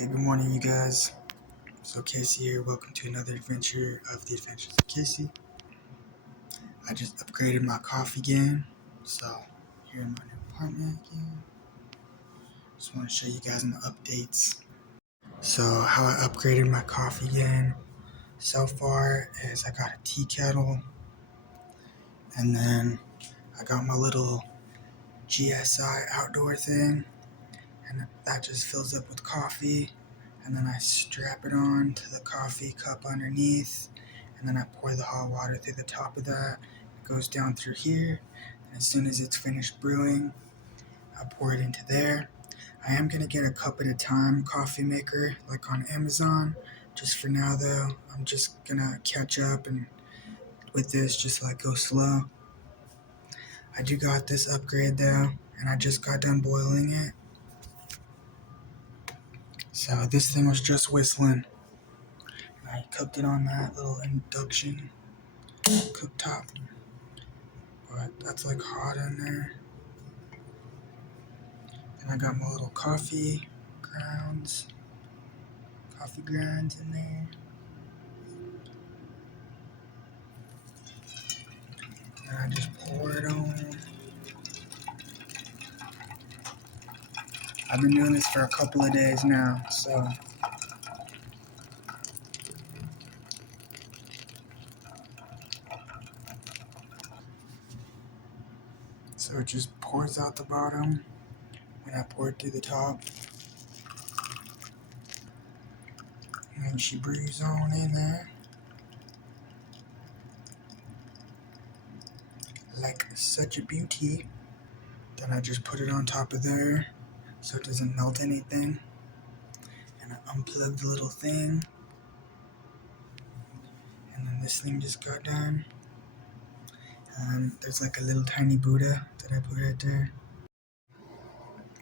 Hey, good morning, you guys. So Casey here. Welcome to another adventure of the Adventures of Casey. I just upgraded my coffee again. So here in my new apartment again. Just want to show you guys my updates. So how I upgraded my coffee again so far is I got a tea kettle, and then I got my little GSI outdoor thing, and that just fills up with coffee. And then I strap it on to the coffee cup underneath, and then I pour the hot water through the top of that. It goes down through here, and as soon as it's finished brewing, I pour it into there. I am going to get a cup at a time coffee maker like on Amazon. Just for now though, I'm just going to catch up and with this just like go slow. I do got this upgrade though, and I just got done boiling it. So this thing was just whistling. I cooked it on that little induction cooktop, but that's like hot in there. And I got my little coffee grounds in there. And I just pour it on. I've been doing this for a couple of days now, so it just pours out the bottom when I pour it through the top. And then she brews on in there. Like such a beauty. Then I just put it on top of there so it doesn't melt anything. And I unplug the little thing. And then this thing just got done. And there's like a little tiny Buddha that I put right there.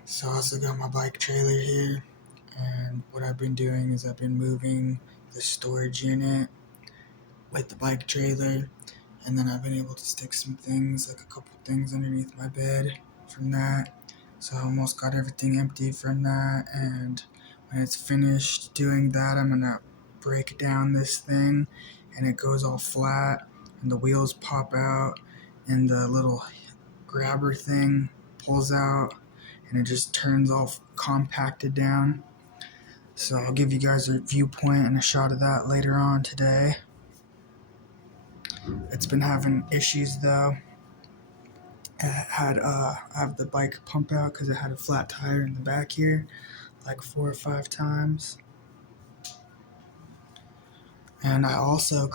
So I also got my bike trailer here. And what I've been doing is I've been moving the storage unit with the bike trailer. And then I've been able to stick some things, like a couple things underneath my bed from that. So I almost got everything empty from that. And when it's finished doing that, I'm going to break down this thing and it goes all flat and the wheels pop out and the little grabber thing pulls out and it just turns all compacted down. So I'll give you guys a viewpoint and a shot of that later on today. It's been having issues though. I have the bike pump out because it had a flat tire in the back here like 4 or 5 times. And I also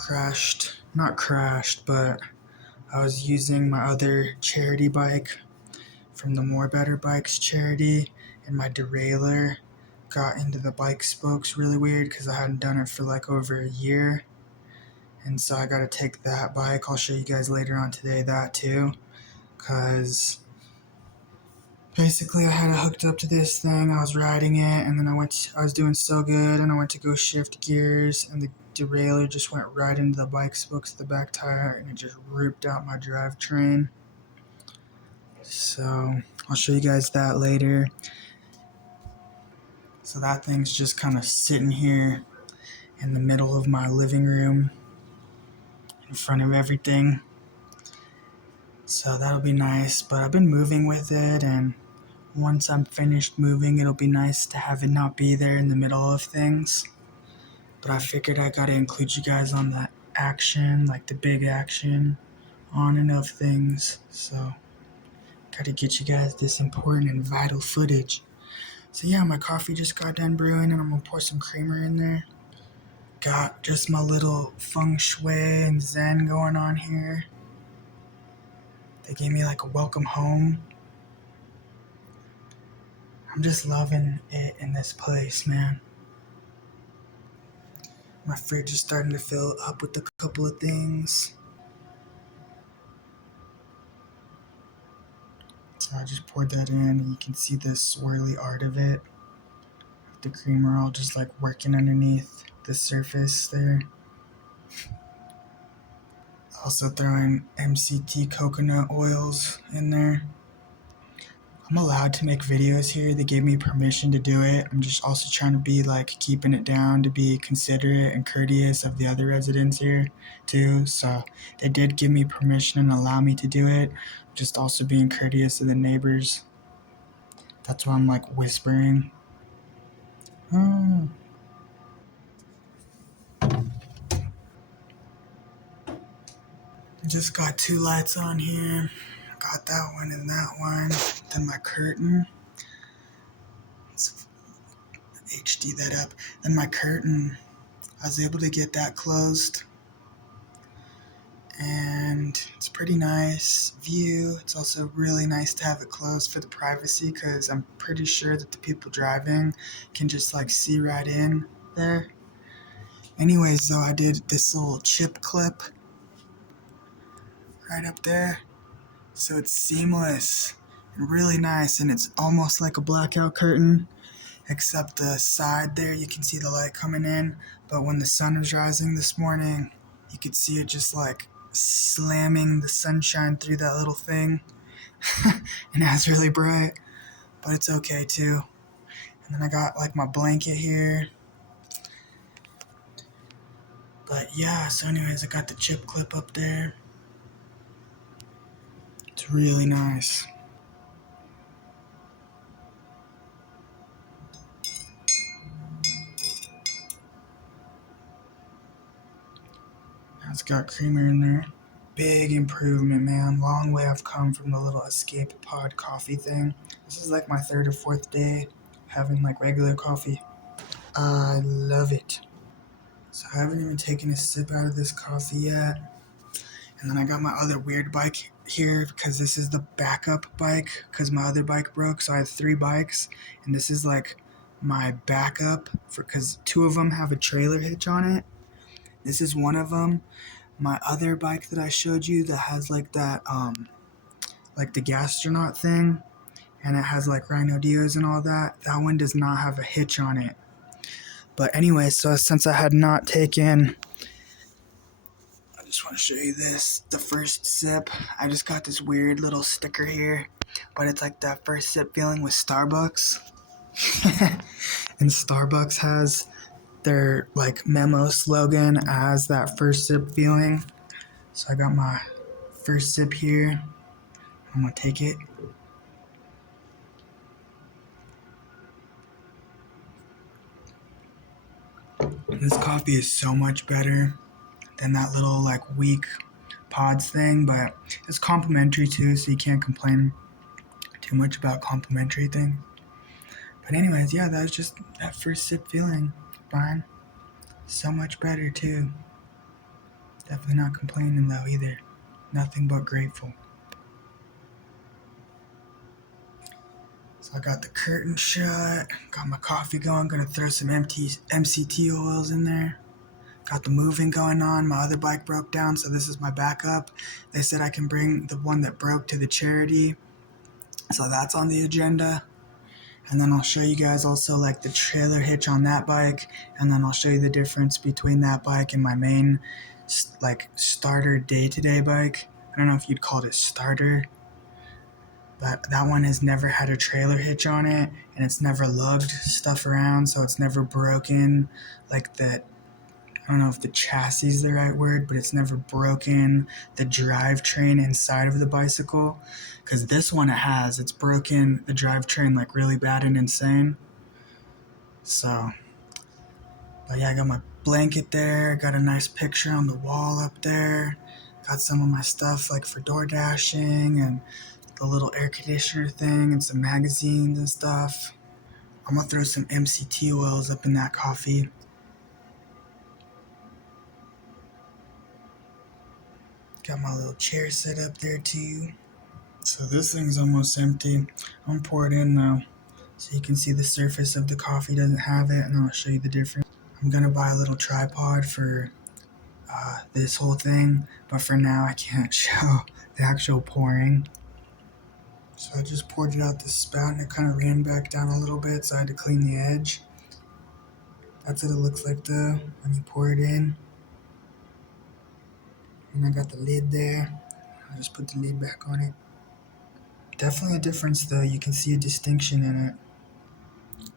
not crashed, but I was using my other charity bike from the More Better Bikes charity, and my derailleur got into the bike spokes really weird because I hadn't done it for like over a year. And so I got to take that bike. I'll show you guys later on today that too, because basically I had it hooked up to this thing. I was riding it, and then I was doing so good, and I went to go shift gears, and the derailleur just went right into the bike spokes of the back tire, and it just ripped out my drivetrain. So I'll show you guys that later. So that thing's just kind of sitting here in the middle of my living room in front of everything. So that'll be nice, but I've been moving with it, and once I'm finished moving, it'll be nice to have it not be there in the middle of things. But I figured I gotta include you guys on that action, like the big action on and of things. So gotta get you guys this important and vital footage. So yeah, my coffee just got done brewing, and I'm gonna pour some creamer in there. Got just my little feng shui and zen going on here. They gave me like a welcome home. I'm just loving it in this place, man. My fridge is starting to fill up with a couple of things. So I just poured that in, and you can see the swirly art of it. The creamer all just like working underneath the surface there. Also throwing MCT coconut oils in there. I'm allowed to make videos here. They gave me permission to do it. I'm just also trying to be like keeping it down to be considerate and courteous of the other residents here too. So they did give me permission and allow me to do it. Just also being courteous to the neighbors. That's why I'm like whispering. Hmm. I just got 2 lights on here. Got that one and that one. Then my curtain. Let's HD that up. Then my curtain. I was able to get that closed. And it's a pretty nice view. It's also really nice to have it closed for the privacy because I'm pretty sure that the people driving can just like see right in there. Anyways, though, I did this little chip clip right up there. So it's seamless and really nice, and it's almost like a blackout curtain, except the side there you can see the light coming in, but when the sun was rising this morning, you could see it just like slamming the sunshine through that little thing, and it was really bright, but it's okay too. And then I got like my blanket here. But yeah, so anyways, I got the chip clip up there. It's really nice. It's got creamer in there. Big improvement, man. Long way I've come from the little escape pod coffee thing. This is like my 3rd or 4th day having like regular coffee. I love it. So I haven't even taken a sip out of this coffee yet. And then I got my other weird bike here because this is the backup bike because my other bike broke. So I have 3 bikes, and this is like my backup for because 2 of them have a trailer hitch on it. This is one of them. My other bike that I showed you that has like that like the gastronaut thing, and it has like Rhino Dios and all that. That one does not have a hitch on it. But anyway, so since I had not taken, I just want to show you this. The first sip, I just got this weird little sticker here, but it's like that first sip feeling with Starbucks. And Starbucks has their like memo slogan as that first sip feeling. So I got my first sip here. I'm gonna take it. This coffee is so much better than that little like weak pods thing, but it's complimentary too, so you can't complain too much about complimentary thing. But anyways, yeah, that was just that first sip feeling. Fine. So much better too. Definitely not complaining though either. Nothing but grateful. So I got the curtain shut, got my coffee going, gonna throw some MCT oils in there. Got the moving going on. My other bike broke down, so this is my backup. They said I can bring the one that broke to the charity, so that's on the agenda. And then I'll show you guys also like the trailer hitch on that bike, and then I'll show you the difference between that bike and my main like starter day-to-day bike. I don't know if you'd call it a starter, but that one has never had a trailer hitch on it, and it's never lugged stuff around, so it's never broken like that. I don't know if the chassis is the right word, but it's never broken the drivetrain inside of the bicycle. Because this one it has. It's broken the drivetrain like really bad and insane. So, but yeah, I got my blanket there. Got a nice picture on the wall up there. Got some of my stuff like for door dashing and the little air conditioner thing and some magazines and stuff. I'm gonna throw some MCT oils up in that coffee. Got my little chair set up there too. So this thing's almost empty. I'm gonna pour it in now so you can see the surface of the coffee doesn't have it, and I'll show you the difference. I'm gonna buy a little tripod for this whole thing, but for now I can't show the actual pouring. So I just poured it out the spout and it kind of ran back down a little bit, so I had to clean the edge. That's what it looks like though when you pour it in. And I got the lid there. I just put the lid back on it. Definitely a difference though, you can see a distinction in it.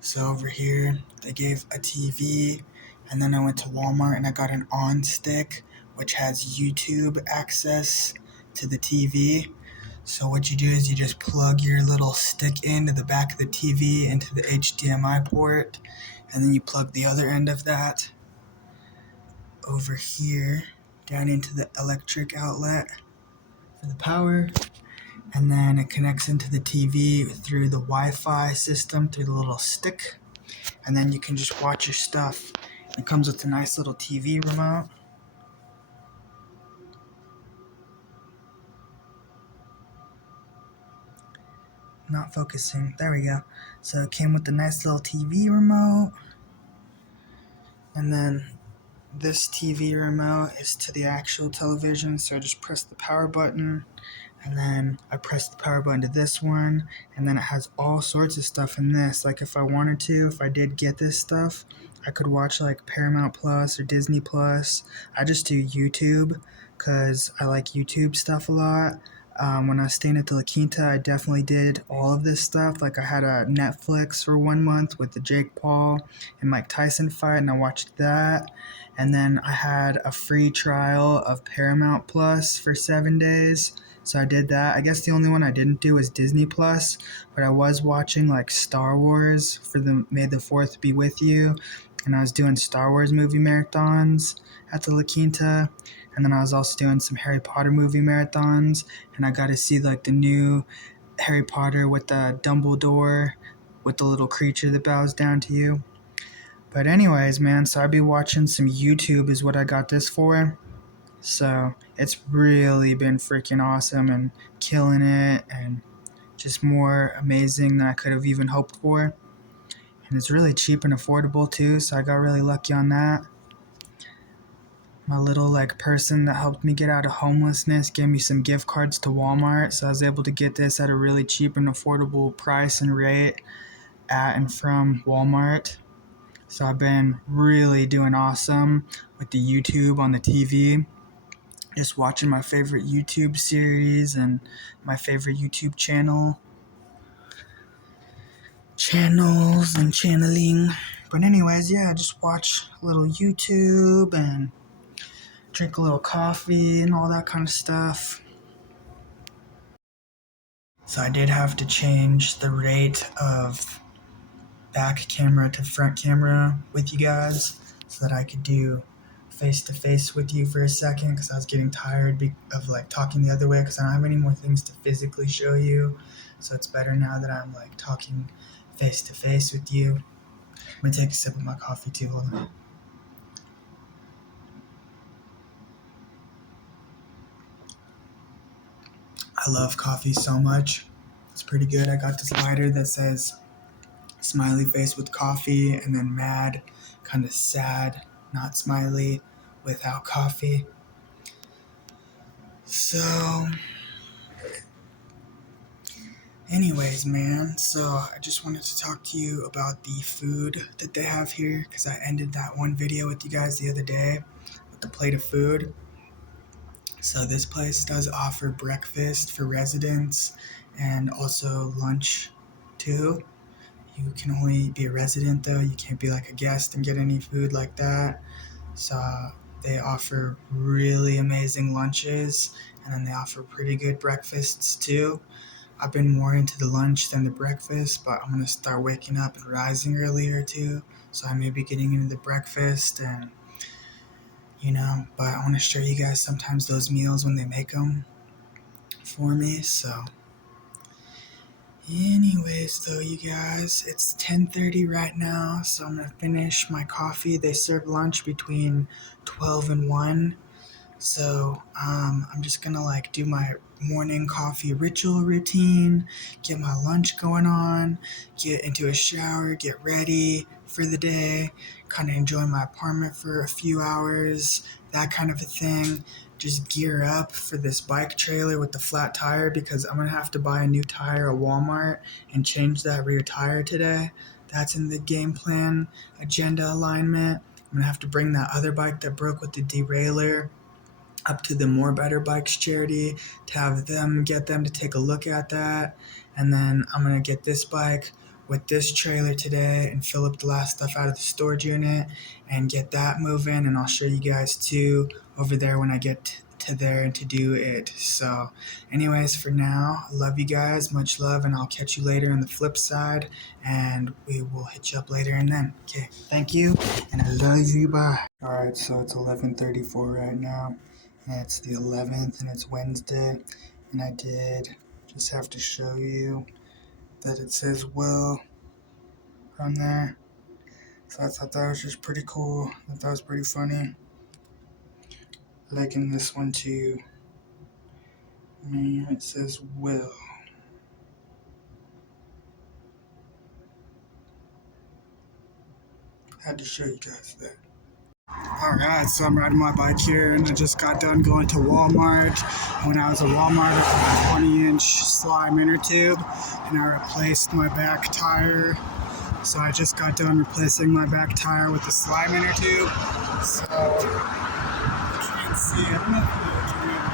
So over here, they gave a TV, and then I went to Walmart and I got an On Stick, which has YouTube access to the TV. So what you do is you just plug your little stick into the back of the TV into the HDMI port, and then you plug the other end of that over here down into the electric outlet for the power, and then it connects into the TV through the Wi-Fi system through the little stick, and then you can just watch your stuff. It comes with a nice little TV remote. Not focusing. There we go. So it came with a nice little TV remote, and then this TV remote is to the actual television. So I just press the power button, and then I press the power button to this one, and then it has all sorts of stuff in this. Like if I wanted to, if I did get this stuff, I could watch like Paramount Plus or Disney Plus. I just do YouTube because I like YouTube stuff a lot. When I was staying at the La Quinta, I definitely did all of this stuff. Like I had a Netflix for 1 month with the Jake Paul and Mike Tyson fight, and I watched that. And then I had a free trial of Paramount Plus for 7 days. So I did that. I guess the only one I didn't do was Disney Plus, but I was watching like Star Wars for the May the 4th be with you, and I was doing Star Wars movie marathons at the La Quinta, and then I was also doing some Harry Potter movie marathons, and I got to see like the new Harry Potter with the Dumbledore with the little creature that bows down to you. But anyways, man, so I'd be watching some YouTube is what I got this for. So it's really been freaking awesome and killing it, and just more amazing than I could have even hoped for. And it's really cheap and affordable too, so I got really lucky on that. My little like person that helped me get out of homelessness gave me some gift cards to Walmart, so I was able to get this at a really cheap and affordable price and rate at and from Walmart. So I've been really doing awesome with the YouTube on the TV. Just watching my favorite YouTube series and my favorite YouTube channels and channeling. But anyways, yeah, just watch a little YouTube and drink a little coffee and all that kind of stuff. So I did have to change the rate of back camera to front camera with you guys so that I could do face to face with you for a second, because I was getting tired of like talking the other way, because I don't have any more things to physically show you. So it's better now that I'm like talking face to face with you. I'm gonna take a sip of my coffee too. Hold on. I love coffee so much. It's pretty good. I got this lighter that says smiley face with coffee, and then mad, kind of sad, not smiley, without coffee. So anyways, man, so I just wanted to talk to you about the food that they have here, because I ended that one video with you guys the other day with the plate of food. So this place does offer breakfast for residents and also lunch too. You can only be a resident though, you can't be like a guest and get any food like that. So they offer really amazing lunches, and then they offer pretty good breakfasts too. I've been more into the lunch than the breakfast, but I'm gonna start waking up and rising earlier too. So I may be getting into the breakfast, and but I want to show you guys sometimes those meals when they make them for me. So anyways though, you guys, it's 10:30 right now, so I'm gonna finish my coffee. They serve lunch between 12 and 1. So I'm just gonna like do my morning coffee ritual routine, get my lunch going on, get into a shower, get ready for the day, kind of enjoy my apartment for a few hours, that kind of a thing. Just gear up for this bike trailer with the flat tire, because I'm gonna have to buy a new tire at Walmart and change that rear tire today. That's in the game plan agenda alignment. I'm gonna have to bring that other bike that broke with the derailleur up to the More Better Bikes charity to have them get them to take a look at that. And then I'm gonna get this bike with this trailer today and fill up the last stuff out of the storage unit and get that moving. And I'll show you guys too over there when I get to there to do it. So anyways, for now, I love you guys, much love, and I'll catch you later on the flip side, and we will hit you up later and then. Okay, thank you, and I love you, bye. All right, so it's 11:34 right now, and it's the 11th, and it's Wednesday, and I did just have to show you that it says Will on there. So I thought that was just pretty cool. I thought that was pretty funny. Liking this one too. It says Will. Had to show you guys that. Alright, so I'm riding my bike here and I just got done going to Walmart. When I was at Walmart, I got a 20-inch slime inner tube and I replaced my back tire. So I just got done replacing my back tire with the slime inner tube. So you can't see, I don't know if you can read it,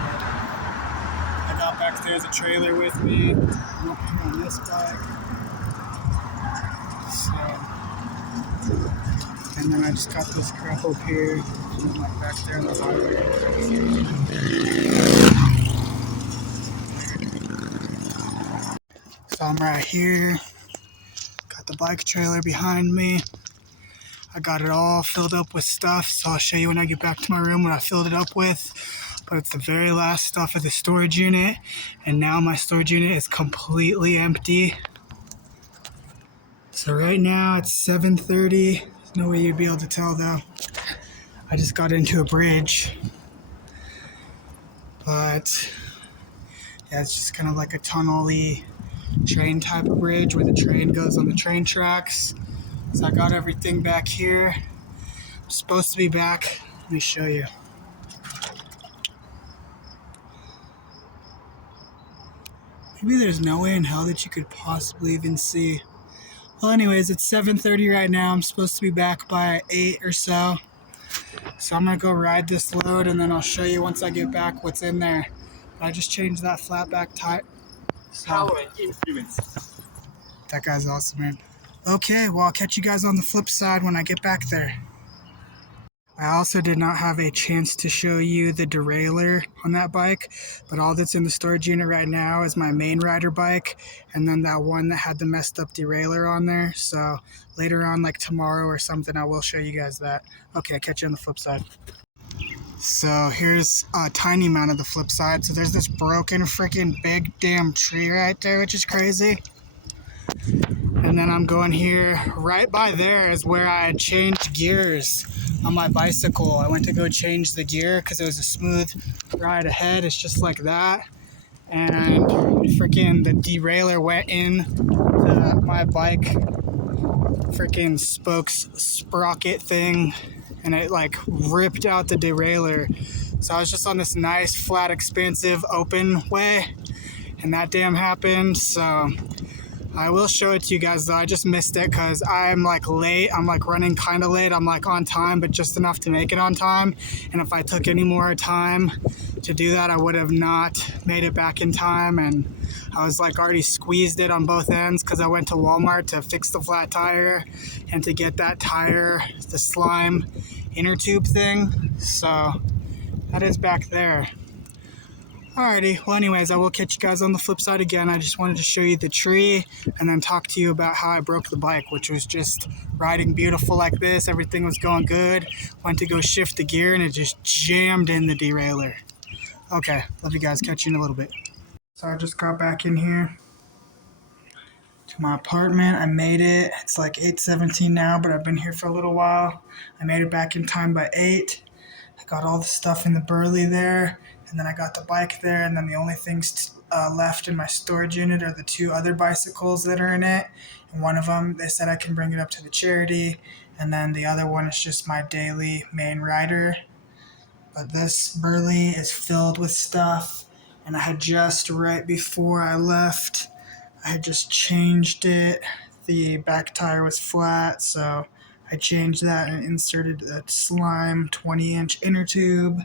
but I got back there's a trailer with me. I'm working on this bike. And then I just got this crap up here, like back there in the highway. So I'm right here, got the bike trailer behind me. I got it all filled up with stuff, so I'll show you when I get back to my room what I filled it up with. But it's the very last stuff of the storage unit, and now my storage unit is completely empty. So right now it's 7:30. There's no way you'd be able to tell though. I just got into a bridge. But yeah, it's just kind of like a tunnel-y train type of bridge where the train goes on the train tracks. So I got everything back here. I'm supposed to be back. Let me show you. Maybe there's no way in hell that you could possibly even see. Well, anyways, it's 7:30 right now. I'm supposed to be back by 8 or so. So I'm going to go ride this load, and then I'll show you once I get back what's in there. But I just changed that flat back tire. Power and influence. That guy's awesome, man. Okay, well, I'll catch you guys on the flip side when I get back there. I also did not have a chance to show you the derailleur on that bike, but all that's in the storage unit right now is my main rider bike, and then that one that had the messed up derailleur on there. So later on, like tomorrow or something, I will show you guys that. Okay, I'll catch you on the flip side. So here's a tiny amount of the flip side. So there's this broken freaking big damn tree right there, which is crazy. And then I'm going here, right by there is where I had changed gears on my bicycle. I went to go change the gear because it was a smooth ride ahead. It's just like that. And freaking the derailleur went in my bike freaking spokes sprocket thing, and it like ripped out the derailleur. So I was just on this nice, flat, expansive, open way, and that damn happened. So I will show it to you guys though. I just missed it because I'm like late. I'm like running kind of late. I'm like on time, but just enough to make it on time. And if I took any more time to do that, I would have not made it back in time. And I was like already squeezed it on both ends because I went to Walmart to fix the flat tire and to get that tire, the slime inner tube thing. So that is back there. Alrighty, well anyways, I will catch you guys on the flip side again. I just wanted to show you the tree and then talk to you about how I broke the bike, which was just riding beautiful like this. Everything was going good. Went to go shift the gear and it just jammed in the derailleur. Okay, love you guys. Catch you in a little bit. So I just got back in here to my apartment. I made it. It's like 8:17 now, but I've been here for a little while. I made it back in time by 8. I got all the stuff in the Burley there. And then I got the bike there, and then the only things left in my storage unit are the 2 other bicycles that are in it. And one of them, they said I can bring it up to the charity, and then the other one is just my daily main rider. But this Burley is filled with stuff, and I had just right before I left, I had just changed it. The back tire was flat, so I changed that and inserted that slime 20-inch inner tube.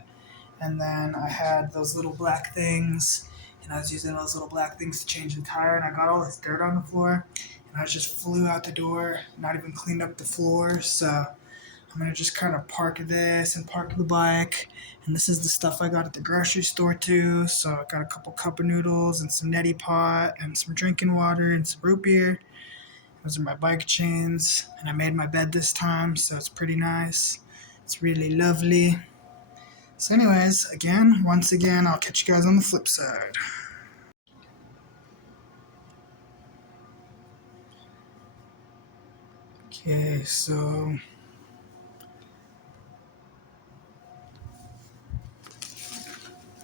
And then I had those little black things, and I was using those little black things to change the tire, and I got all this dirt on the floor, and I just flew out the door, not even cleaned up the floor. So I'm gonna just kind of park this and park the bike. And this is the stuff I got at the grocery store too. So I got a couple cup of noodles and some neti pot and some drinking water and some root beer. Those are my bike chains, and I made my bed this time, so it's pretty nice. It's really lovely. So anyways, once again, I'll catch you guys on the flip side. Okay, so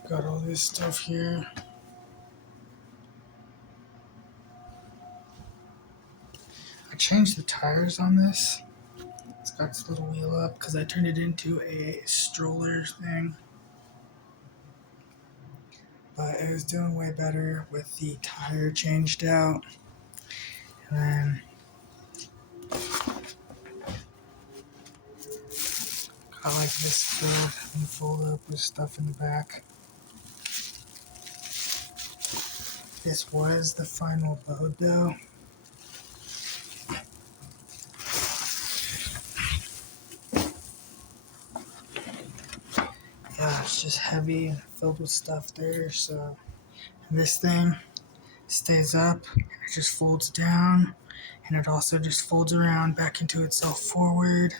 got all this stuff here. I changed the tires on this. It's got this little wheel up because I turned it into a stroller thing. But it was doing way better with the tire changed out. And then got like this stuff and fold up with stuff in the back. This was the final load though. Yeah, it's just heavy and filled with stuff there. So this thing stays up and it just folds down, and it also just folds around back into itself forward.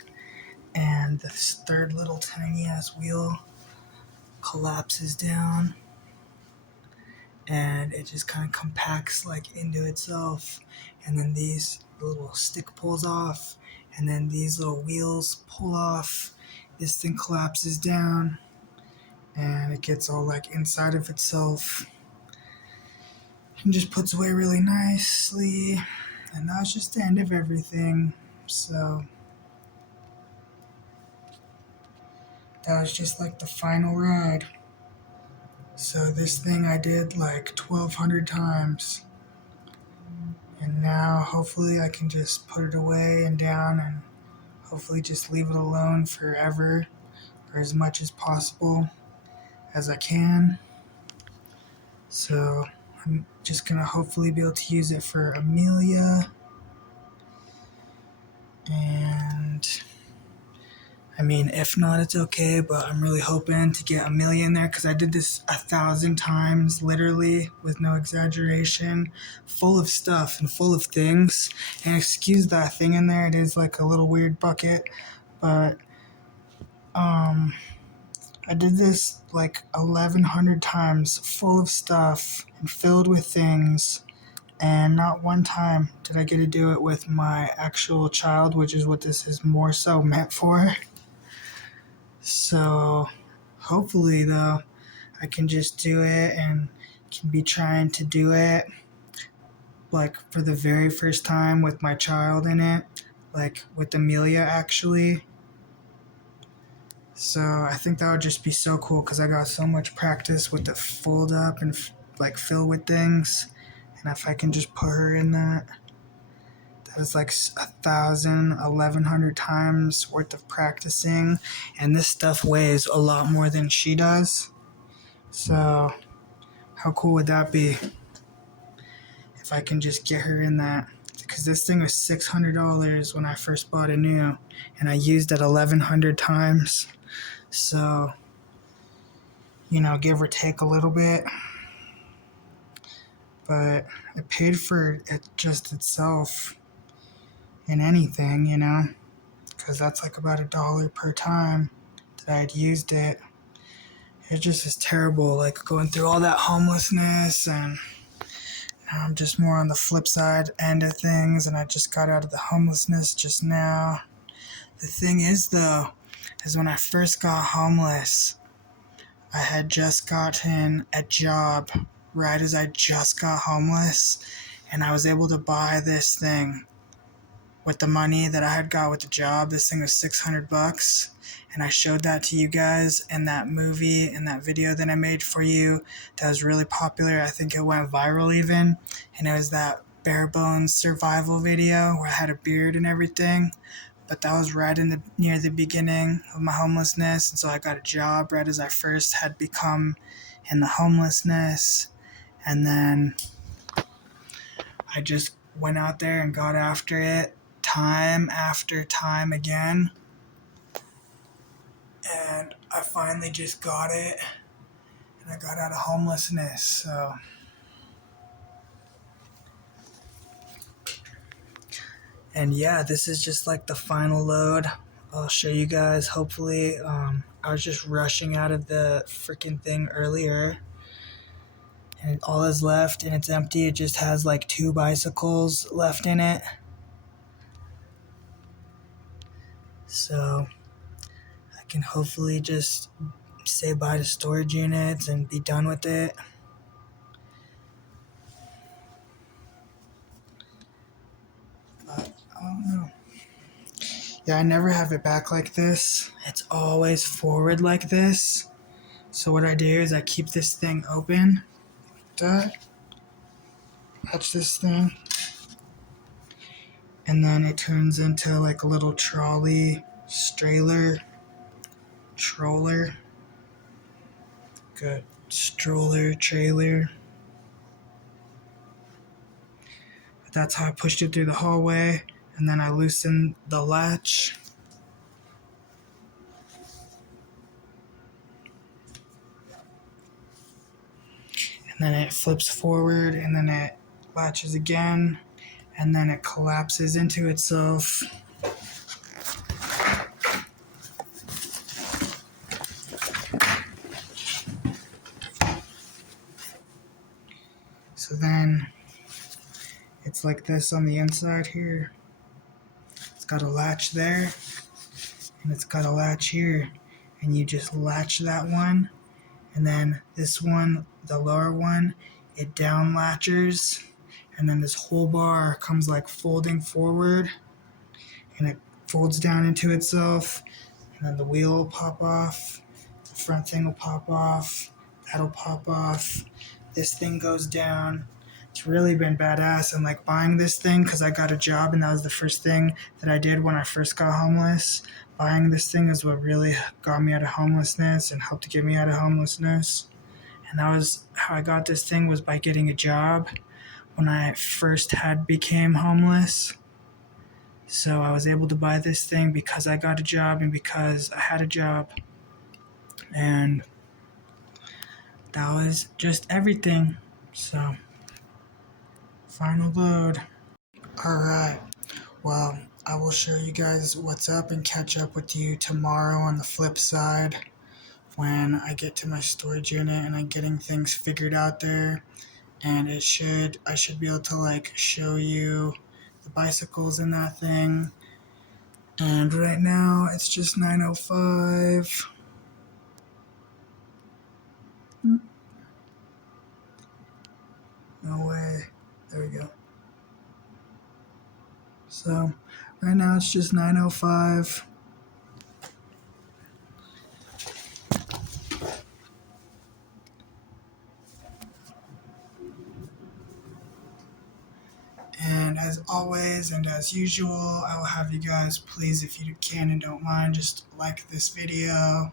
And this third little tiny ass wheel collapses down, and it just kind of compacts like into itself. And then these little stick pulls off, and then these little wheels pull off. This thing collapses down, and it gets all like inside of itself and just puts away really nicely. And that was just the end of everything. So that was just like the final ride. So this thing I did like 1,200 times. And now hopefully I can just put it away and down and hopefully just leave it alone forever, or as much as possible as I can. So I'm just gonna hopefully be able to use it for Amelia. And I mean, if not, it's okay, but I'm really hoping to get Amelia in there because I did this 1,000 times, literally, with no exaggeration, full of stuff and full of things. And excuse that thing in there, it is like a little weird bucket, but I did this like 1,100 times, full of stuff and filled with things. And not one time did I get to do it with my actual child, which is what this is more so meant for. So hopefully though, I can just do it and can be trying to do it like for the very first time with my child in it, like with Amelia actually. So I think that would just be so cool because I got so much practice with the fold up and like fill with things. And if I can just put her in that, that is like 1,000, 1,100 times worth of practicing. And this stuff weighs a lot more than she does. So how cool would that be if I can just get her in that? Because this thing was $600 when I first bought it new, and I used it 1,100 times. So, you know, give or take a little bit. But it paid for it just itself in anything, you know, because that's like about $1 per time that I'd used it. It just is terrible, like going through all that homelessness, and now I'm just more on the flip side end of things, and I just got out of the homelessness just now. The thing is though, is when I first got homeless, I had just gotten a job right as I just got homeless, and I was able to buy this thing with the money that I had got with the job. This thing was $600, and I showed that to you guys in that movie, in that video that I made for you that was really popular. I think it went viral even, and it was that bare bones survival video where I had a beard and everything. but that was right near the beginning of my homelessness, and so I got a job right as I first had become in the homelessness, and then I just went out there and got after it time after time again, and I finally just got it, and I got out of homelessness. So and yeah, this is just like the final load. I'll show you guys. Hopefully, I was just rushing out of the freaking thing earlier, and all is left, and it's empty. It just has like 2 bicycles left in it. So I can hopefully just say bye to storage units and be done with it. But I don't know. Yeah, I never have it back like this. It's always forward like this. So what I do is I keep this thing open. Touch this thing. And then it turns into like a little troller. Good. Trailer. That's how I pushed it through the hallway. And then I loosen the latch. And then it flips forward, and then it latches again, and then it collapses into itself. So then it's like this on the inside here. It's got a latch there, and it's got a latch here, and you just latch that one, and then this one, the lower one, it down latches, and then this whole bar comes like folding forward, and it folds down into itself, and then the wheel will pop off, the front thing will pop off, that'll pop off, this thing goes down. It's really been badass, and like buying this thing, because I got a job and that was the first thing that I did when I first got homeless. Buying this thing is what really got me out of homelessness and helped to get me out of homelessness. And that was how I got this thing, was by getting a job when I first became homeless. So I was able to buy this thing because I got a job and because I had a job. And that was just everything. So, final load. Alright, well, I will show you guys what's up and catch up with you tomorrow on the flip side when I get to my storage unit and I'm getting things figured out there. And I should be able to like show you the bicycles in that thing. And right now it's just 9:05. No way. There we go. So right now it's just 9:05. And as always and as usual, I will have you guys, please, if you can and don't mind, just like this video.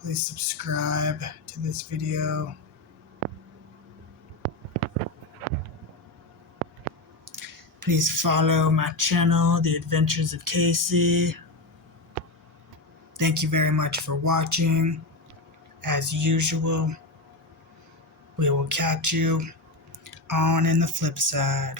Please subscribe to this video. Please follow my channel, The Adventures of Casey. Thank you very much for watching. As usual, we will catch you on in the flip side.